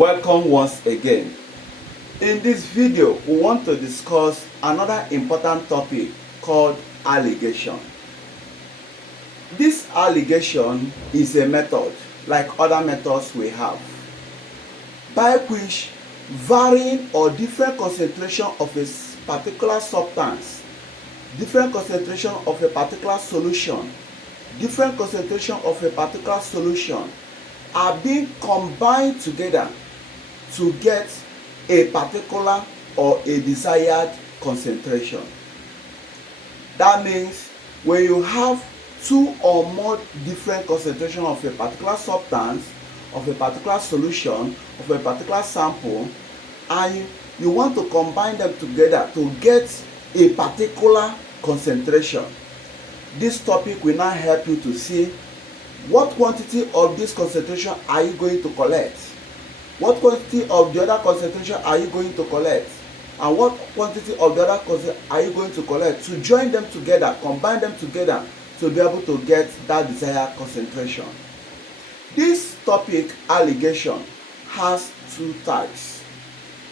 Welcome once again. In this video, we want to discuss another important topic called allegation. This allegation is a method like other methods we have, by which varying or different concentration of a particular substance, different concentration of a particular solution, different concentration of a particular solution are being combined together to get a particular or a desired concentration. That means when you have two or more different concentrations of a particular substance, of a particular solution, of a particular sample, and you want to combine them together to get a particular concentration, this topic will now help you to see what quantity of this concentration are you going to collect, what quantity of the other concentration are you going to collect, and what quantity of the other concentration are you going to collect, to join them together, combine them together to be able to get that desired concentration. This topic, alligation, has two types: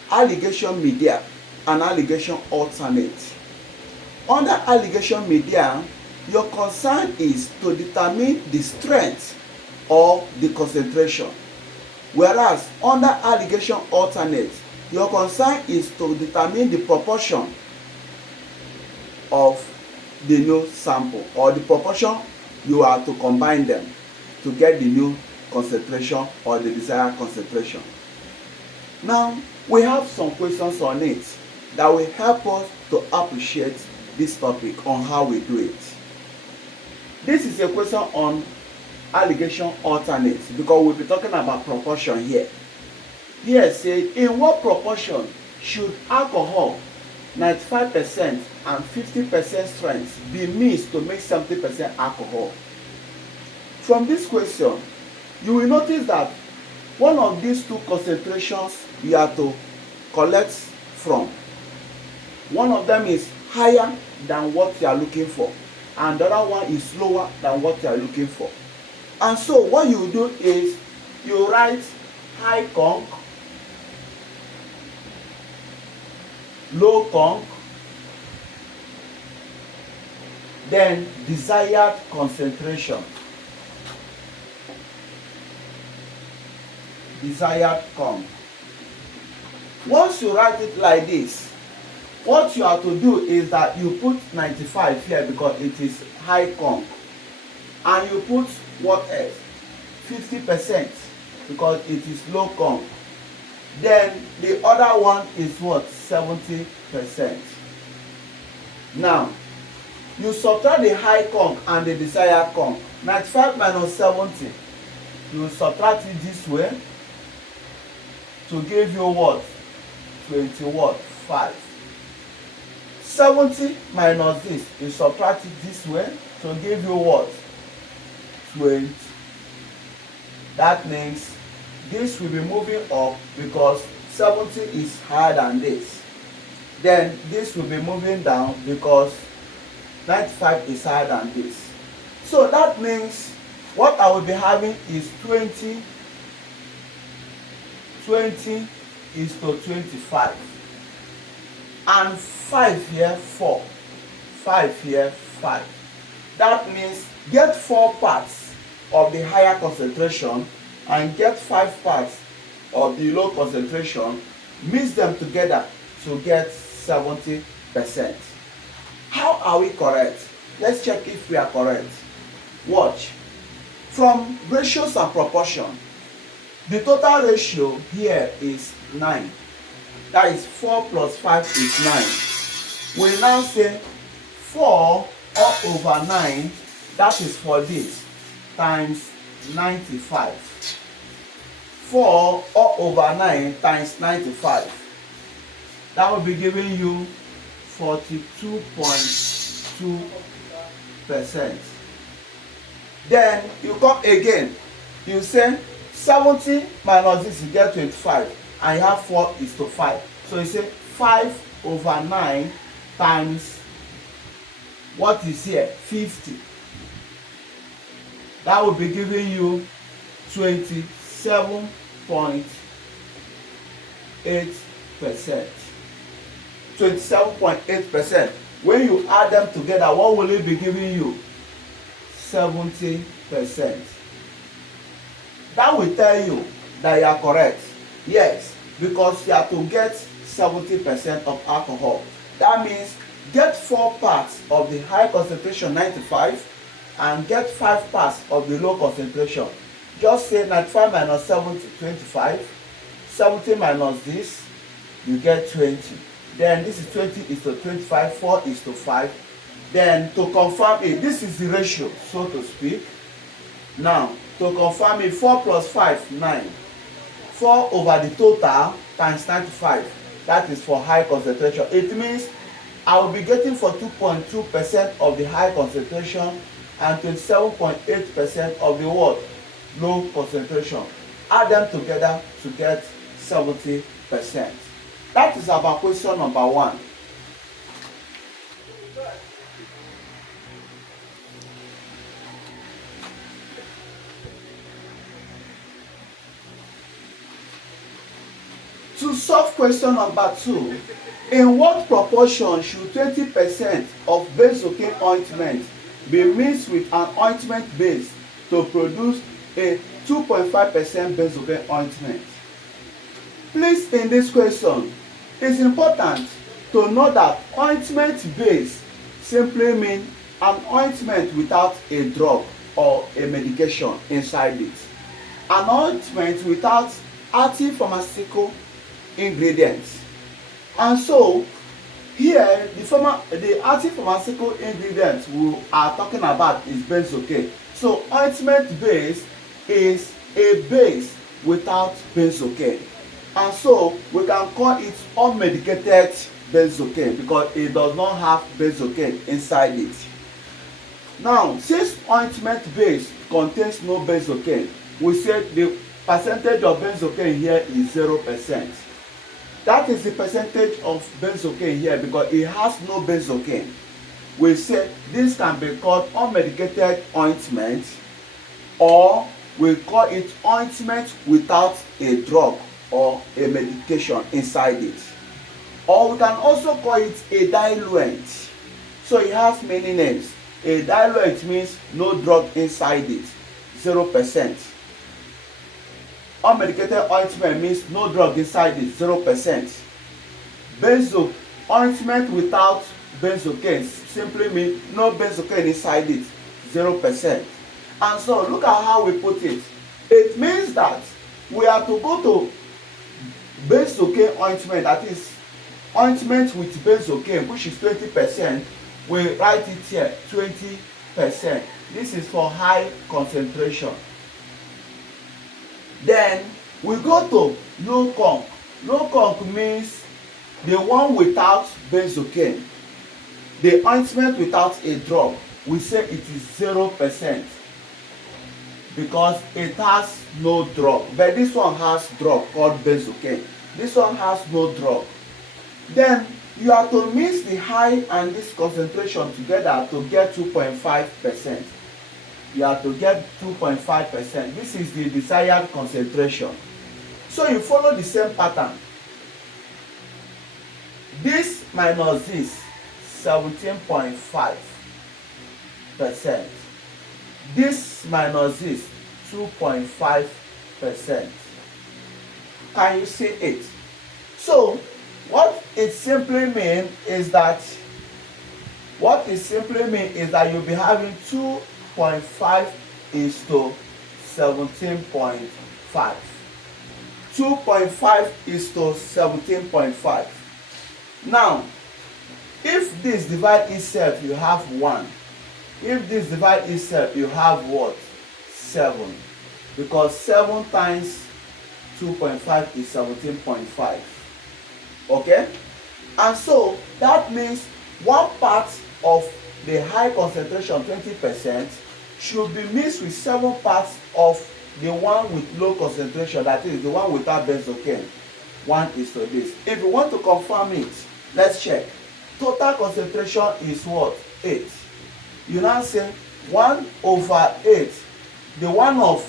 alligation media and alligation alternate. Under alligation media, your concern is to determine the strength or the concentration, whereas under alligation alternate, your concern is to determine the proportion of the new sample, or the proportion you are to combine them to get the new concentration or the desired concentration. Now, we have some questions on it that will help us to appreciate this topic on how we do it. This is a question on alligation alternate, because we'll be talking about proportion here. Here say, in what proportion should alcohol 95% and 50% strength be mixed to make 70% alcohol? From this question, you will notice that one of these two concentrations you have to collect from, one of them is higher than what you are looking for, and the other one is lower than what you are looking for. And so what you do is you write high conc, low conc, then desired concentration, desired conc. Once you write it like this, what you have to do is that you put 95 here because it is high conc, and you put what else? 50% because it is low conc. Then the other one is what? 70%. Now, you subtract the high conc and the desired conc. 95 minus 70, you subtract it this way to give you what? 5. 70 minus this, you subtract it this way to give you what? 20. That means this will be moving up because 70 is higher than this. Then this will be moving down because 95 is higher than this. So that means what I will be having is 20 is to 25. And 5 here, 4. 5 here, 5. That means get 4 parts of the higher concentration and get 5 parts of the low concentration, mix them together to get 70%. How are we correct? Let's check if we are correct. Watch. From ratios and proportion, the total ratio here is 9. That is 4 plus 5 is 9. We now say 4 all over 9, that is for this, times 95. 4 all over 9 times 95. That will be giving you 42.2%. Then you come again, you say 70 minus this, you get 25, and you have 4 is to 5. So you say 5 over 9 times what is here? 50. That will be giving you 27.5%. 27.8%. 27.8%. When you add them together, what will it be giving you? 70%. That will tell you that you are correct. Yes, because you have to get 70% of alcohol. That means get 4 parts of the high concentration 95 and get 5 parts of the low concentration. Just say 95 minus 70, 25. 70 minus this, you get 20. Then this is 20 is to 25, 4 is to 5. Then to confirm it, this is the ratio, so to speak. Now, to confirm it, 4 plus 5, 9. 4 over the total times 95. That is for high concentration. It means I will be getting for 2.2% of the high concentration and 27.8% of the what? Low concentration. Add them together to get 70%. That is about question number 1. To solve question number 2, in what proportion should 20% of benzocaine ointment be mixed with an ointment base to produce a 2.5% benzocaine ointment? Please, in this question, it's important to know that ointment base simply means an ointment without a drug or a medication inside it. An ointment without active pharmaceutical ingredients. And so here the active pharmaceutical ingredients we are talking about is benzocaine. So ointment base is a base without benzocaine, and so we can call it unmedicated benzocaine because it does not have benzocaine inside it. Now, since ointment base contains no benzocaine, we say the percentage of benzocaine here is 0%. That is the percentage of benzocaine here because it has no benzocaine. We say this can be called unmedicated ointment, or we call it ointment without a drug or a medication inside it. Or we can also call it a diluent. So it has many names. A diluent means no drug inside it, 0%. Unmedicated ointment means no drug inside it, 0%. Benzo ointment without benzocaine simply means no benzocaine inside it, 0%. And so look at how we put it. It means that we have to go to benzocaine ointment, that is ointment with benzocaine, which is 20%. We write it here, 20%. This is for high concentration. Then we go to low conc. Low conc means the one without benzocaine. The ointment without a drug, we say it is 0% because it has no drug. But this one has drug called benzocaine. This one has no drug. Then you have to mix the high and this concentration together to get 2.5%. You have to get 2.5%. This is the desired concentration. So you follow the same pattern. This minus this, 17.5%. This minus this, 2.5%. Can you see it? So what it simply means is that you'll be having 2.5 is to 17.5. 2.5 is to 17.5. Now, if this divide itself, you have 1. If this divide itself, you have what? 7. Because 7 times 2.5 is 17.5. Okay? And so that means 1 part of the high concentration, 20%, should be mixed with 7 parts of the one with low concentration, that is the one without benzocaine. 1 is to this. If you want to confirm it, let's check. Total concentration is what? 8. You now say 1 over 8. The one of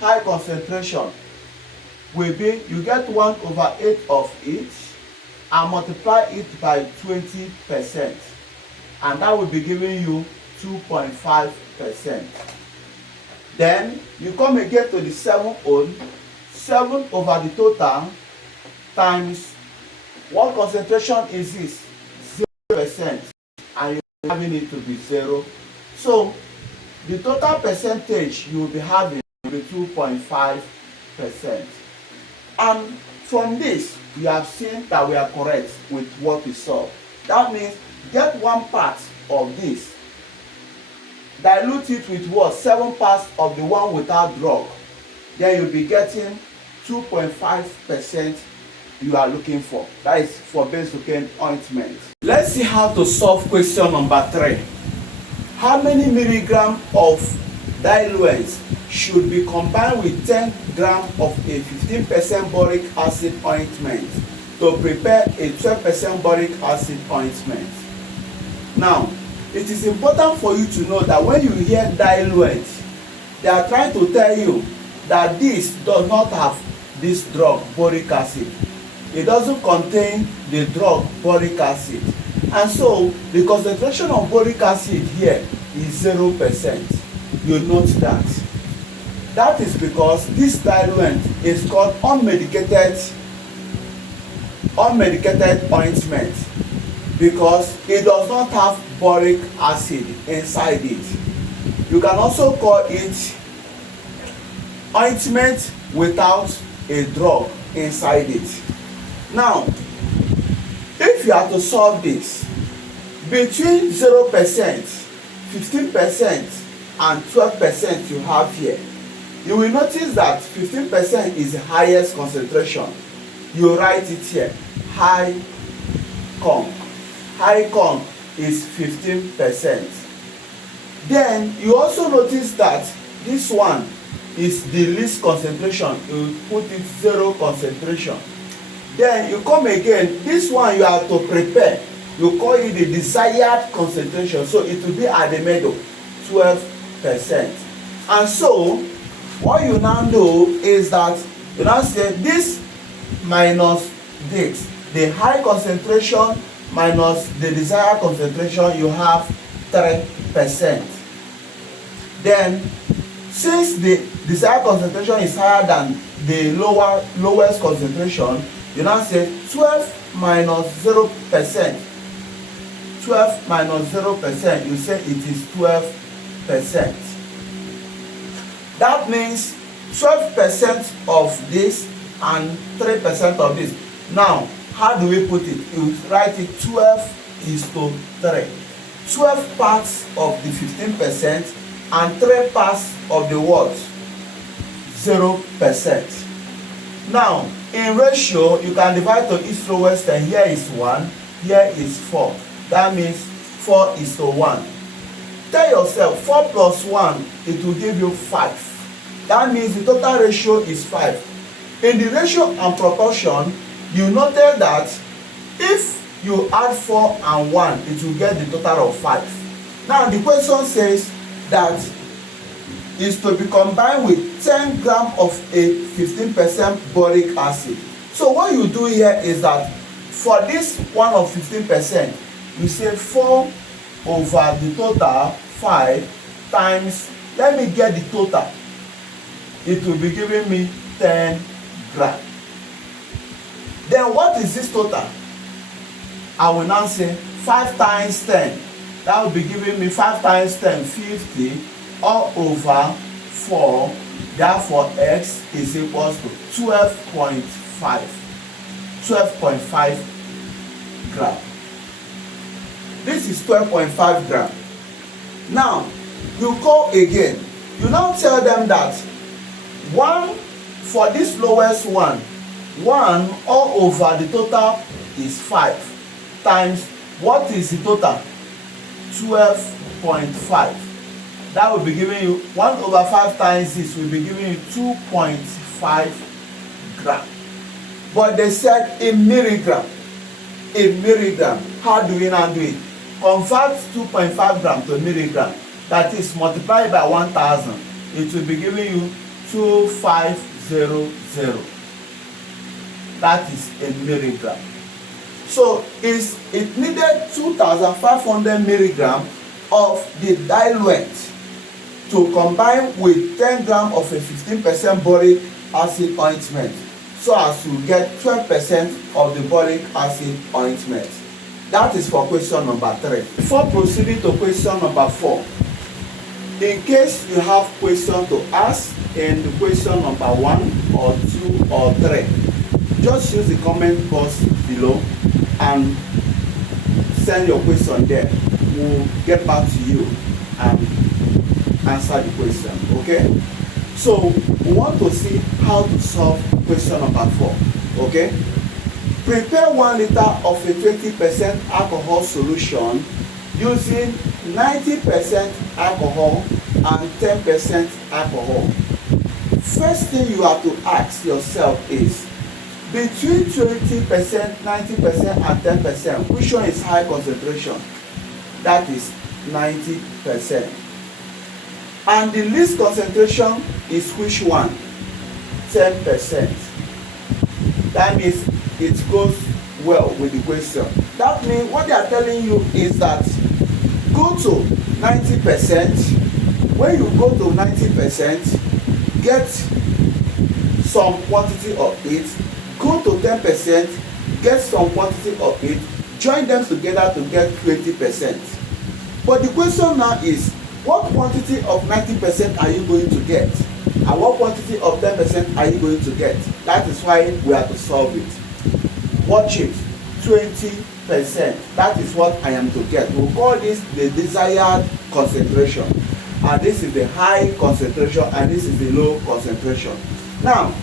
high concentration will be, you get 1/8 of it and multiply it by 20%, and that will be giving you 2.5%. Then you come again to the 7 own, 7 over the total times what concentration is this? 0%, and you're having it to be 0. So the total percentage you will be having will be 2.5%. And from this, we have seen that we are correct with what we saw. That means get 1 part of this, dilute it with what? 7 parts of the one without drug. Then you'll be getting 2.5% you are looking for. That is for benzocaine ointment. Let's see how to solve question number 3. How many milligrams of diluent should be combined with 10 grams of a 15% boric acid ointment to prepare a 12% boric acid ointment? Now, it is important for you to know that when you hear diluent, they are trying to tell you that this does not have this drug, boric acid. It doesn't contain the drug, boric acid. And so, the concentration of boric acid here is 0%. You note that. That is because this diluent is called unmedicated ointment, because it does not have boric acid inside it. You can also call it ointment without a drug inside it. Now, if you are to solve this, between 0%, 15% and 12% you have here, you will notice that 15% is the highest concentration. You write it here, high conc. High conc is 15%. Then you also notice that this one is the least concentration. You put it 0 concentration. Then you come again, this one you have to prepare. You call it the desired concentration. So it will be at the middle, 12%. And so what you now do is that you now say this minus this, the high concentration minus the desired concentration, you have 3%. Then since the desired concentration is higher than the lowest concentration, you now say 12 minus 0%. 12 minus 0%, you say it is 12%. That means 12% of this and 3% of this. Now, how do we put it? You write it 12:3. 12 parts of the 15% and 3 parts of the what? 0%. Now, in ratio, you can divide to east, lowest, and here is 1, here is 4. That means 4:1. Tell yourself 4 plus 1, it will give you 5. That means the total ratio is 5. In the ratio and proportion, you noted that if you add 4 and 1, it will get the total of 5. Now the question says that is to be combined with 10 grams of a 15% boric acid. So what you do here is that for this one of 15%, you say 4 over the total 5 times, let me get the total. It will be giving me 10 grams. Then what is this total? I will now say 5 times 10. That will be giving me 5 times 10, 50, all over 4. Therefore, x is equals to 12.5. 12.5 grams. This is 12.5 grams. Now, you call again. You now tell them that 1 for this lowest one, 1 all over the total is 5 times what is the total? 12.5. That will be giving you 1 over 5 times this will be giving you 2.5 grams. But they said in milligram. In milligram. How do we now do it? Convert 2.5 grams to milligram. That is multiplied by 1000. It will be giving you 2500. that is a milligram. So it needed 2,500 milligram of the diluent to combine with 10 gram of a 15% boric acid ointment, so as to get 12% of the boric acid ointment. That is for question number 3. Before proceeding to question number 4, in case you have question to ask in the question number 1 or 2 or 3, just use the comment box below and send your question there. We'll get back to you and answer the question. Okay, so we want to see how to solve question number 4. Okay, prepare 1 liter of a 20% alcohol solution using 90% alcohol and 10% alcohol. First thing you have to ask yourself is, between 20%, 90% and 10%, which one is high concentration? That is 90%. And the least concentration is which one? 10%. That means it goes well with the question. That means what they are telling you is that go to 90%. When you go to 90%, get some quantity of it. Go to 10%, get some quantity of it, join them together to get 20%. But the question now is, what quantity of 90% are you going to get? And what quantity of 10% are you going to get? That is why we have to solve it. Watch it. 20%. That is what I am to get. We'll call this the desired concentration. And this is the high concentration and this is the low concentration. Now,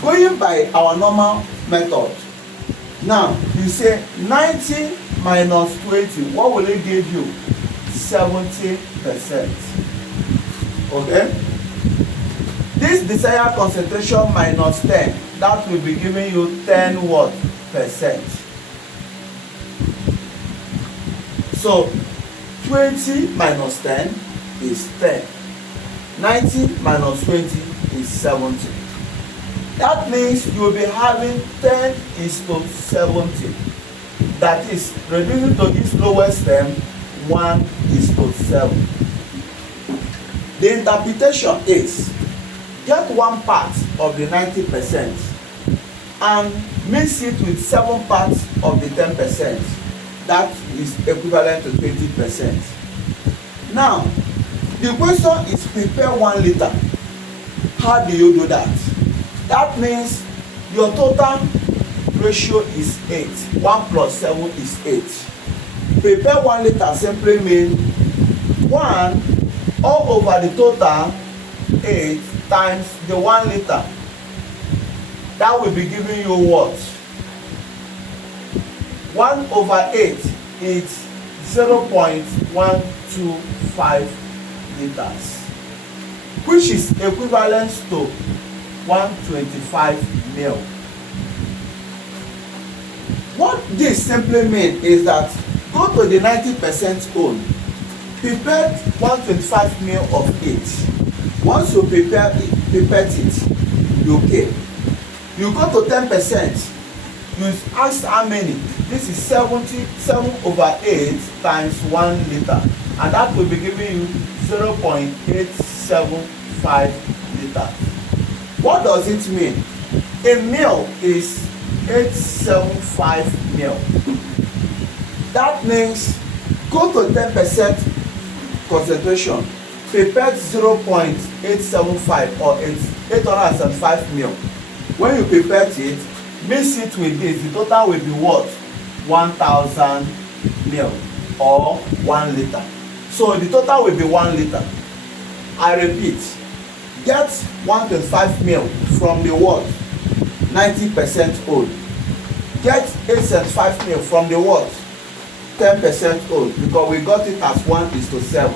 going by our normal method, now you say 90 minus 20, what will it give you? 70%. Okay? This desired concentration minus 10, that will be giving you 10 what? Percent. So 20 minus 10 is 10. 90 minus 20 is 70. That means you will be having 10 is to 70. That is reducing to this lowest term, 1 is to 7. The interpretation is, get 1 part of the 90% and mix it with 7 parts of the 10%. That is equivalent to 20%. Now, the question is prepare 1 liter. How do you do that? That means your total ratio is 8. 1 plus 7 is 8. Prepare 1 liter simply means 1 all over the total 8 times the 1 liter. That will be giving you what? 1 over 8 is 0.125 liters, which is equivalent to 125 ml. What this simply means is that go to the 90% own, prepare 125 ml of it. Once you prepare it, you pay. You go to 10%, you ask how many. This is 77 over 8 times 1 liter, and that will be giving you 0.875 liters. What does it mean? A ml is 875 ml. That means go to 10% concentration, prepare 0.875 or 875 ml. When you prepare it, mix it with this, the total will be what? 1000 ml or 1 liter. So the total will be 1 liter. I repeat, get 125 ml from the what? 90% old. Get 875 ml from the what? 10% old, because we got it as 1:7.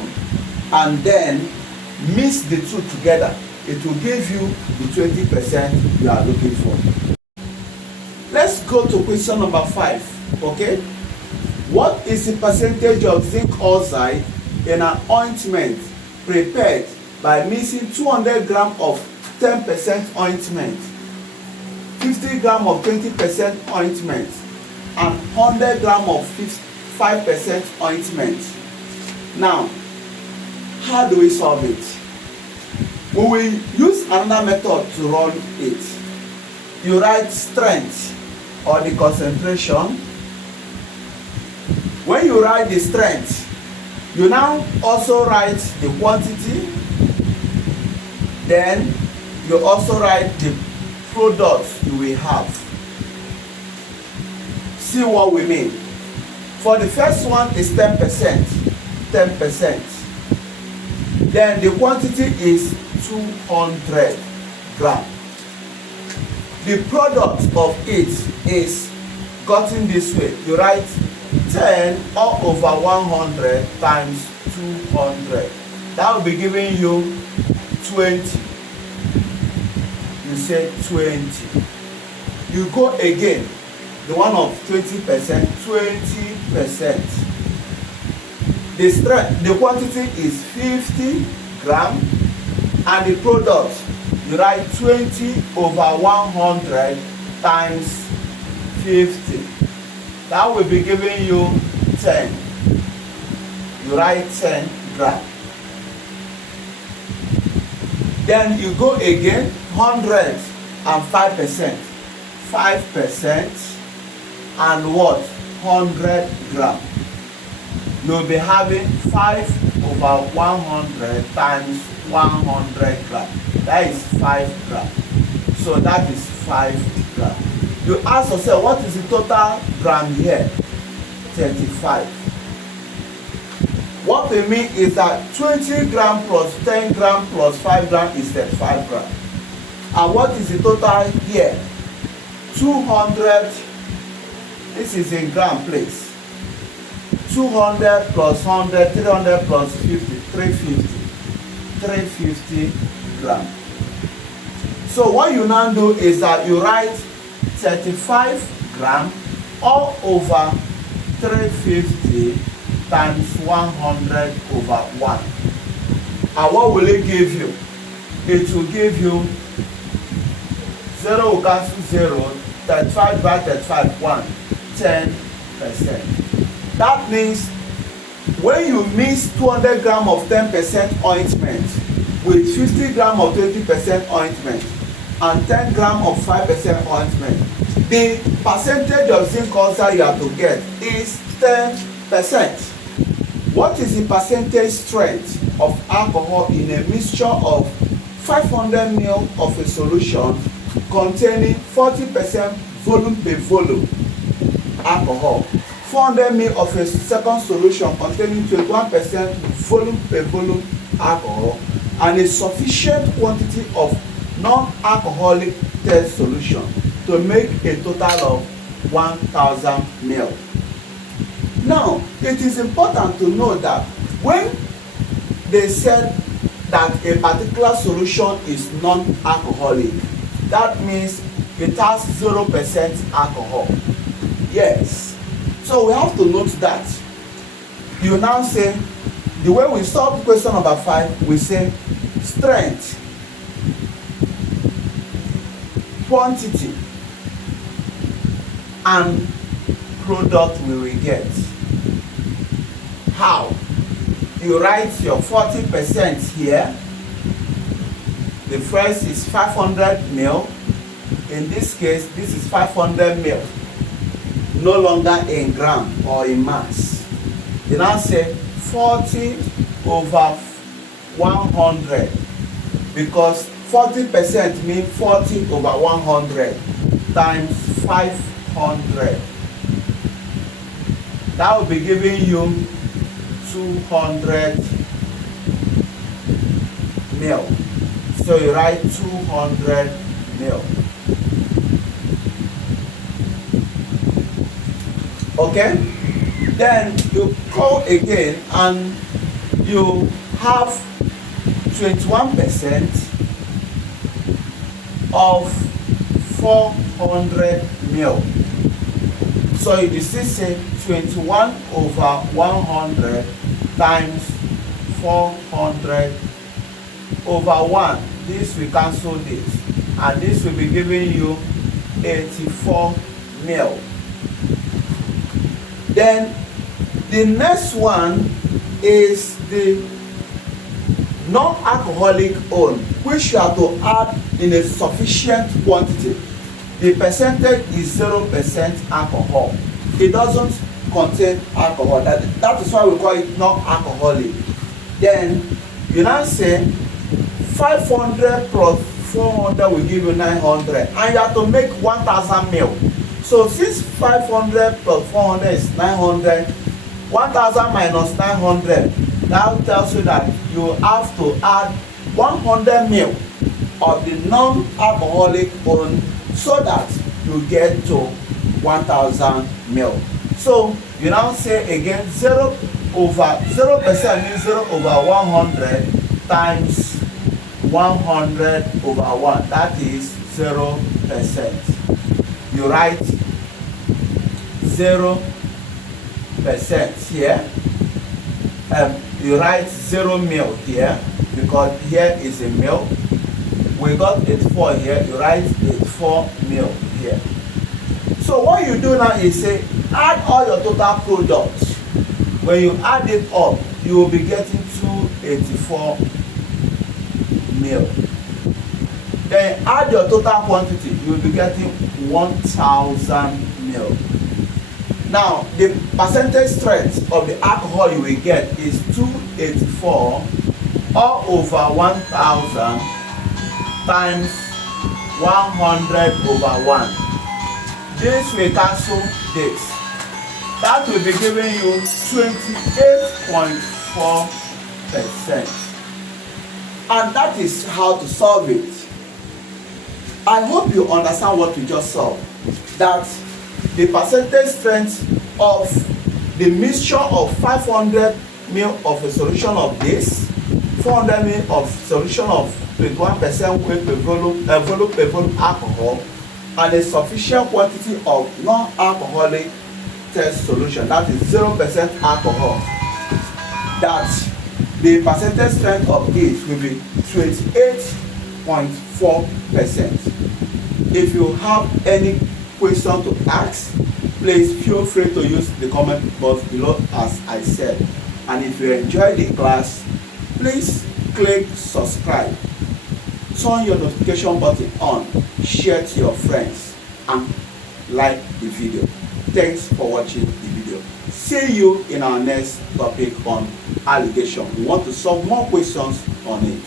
And then mix the two together. It will give you the 20% you are looking for. Let's go to question number 5. Okay, what is the percentage of zinc oxide in an ointment prepared by mixing 200 grams of 10% ointment? 50 gram of 20% ointment and 100 gram of 5% ointment. Now, how do we solve it? We will use another method to run it. You write strength or the concentration. When you write the strength, you now also write the quantity, then you also write the product you will have. See what we mean. For the first one is 10%. Then the quantity is 200 gram. The product of it is gotten this way. You write 10 all over 100 times 200. That will be giving you 20. You say 20. You go again. The one of 20%, 20%. The quantity is 50 gram, and the product, you write 20 over 100 times 50. That will be giving you 10. You write 10 gram. Then you go again, 100 and 5%. 5% and what? 100 gram. You'll be having 5 over 100 times 100 gram. That is 5 gram. So that is 5 gram. You ask yourself, what is the total gram here? 35. What we mean is that 20 gram plus 10 gram plus 5 gram is 35 gram. And what is the total here? 200. This is in gram, please. 200 plus 100, 300 plus 50, 350. 350 gram. So what you now do is that you write 35 gram all over 350 times 100 over 1. And what will it give you? It will give you 0 will cancel 0, 35 by 35, 1, 10%. That means when you mix 200 gram of 10% ointment with 50 gram of 20% ointment and 10 gram of 5% ointment, the percentage of zinc oxide you have to get is 10%. What is the percentage strength of alcohol in a mixture of 500 ml of a solution containing 40% volume per volume alcohol, 400 ml of a second solution containing 21% volume per volume alcohol, and a sufficient quantity of non-alcoholic test solution to make a total of 1000 ml. Now, it is important to know that when they said that a particular solution is non-alcoholic, that means it has 0% alcohol. Yes. So we have to note that. You now say, the way we solve question number 5, we say strength, quantity, and product we will get. How? You write your 40% here. The first is 500 ml. In this case, this is 500 ml. No longer in gram or in mass. You now say 40 over 100, because 40% means 40 over 100 times 500. That will be giving you 200 ml. So you write 200 ml. Okay? Then you call again and you have 21% of 400 ml. So you still say 21 over 100 times 400 over 1. This will cancel this, and this will be giving you 84 ml. Then the next one is the non-alcoholic own, which you have to add in a sufficient quantity. The percentage is 0% alcohol. It doesn't contain alcohol. That is why we call it non-alcoholic. Then you now say 500 plus 400 will give you 900, and you have to make 1000 ml. So since 500 plus 400 is 900, 1000 minus 900, that tells you that you have to add 100 ml of the non-alcoholic own so that you get to 1000 ml. So you now say again 0% means 0 over 100 times 100 over 1, that is 0%. You write 0% here. You write 0 ml here because here is a ml. We got 84 here, you write 84 ml here. So what you do now is say add all your total products. When you add it up, you will be getting 284 ml. Then add your total quantity, you will be getting 1000 ml. Now the percentage strength of the alcohol you will get is 284 all over 1000 times 100 over 1. This will cancel this. That will be giving you 28.4%. And that is how to solve it. I hope you understand what we just solved. That the percentage strength of the mixture of 500 ml of a solution of this, 400 ml of solution of 21% weight per volume alcohol, and a sufficient quantity of non-alcoholic test solution, that is 0% alcohol, that the percentage strength of it will be 28.4%. If you have any question to ask, please feel free to use the comment box below as I said. And if you enjoyed the class, please click subscribe, turn your notification button on, share to your friends, and like the video. Thanks for watching the video. See you in our next topic on allegation. We want to solve more questions on it.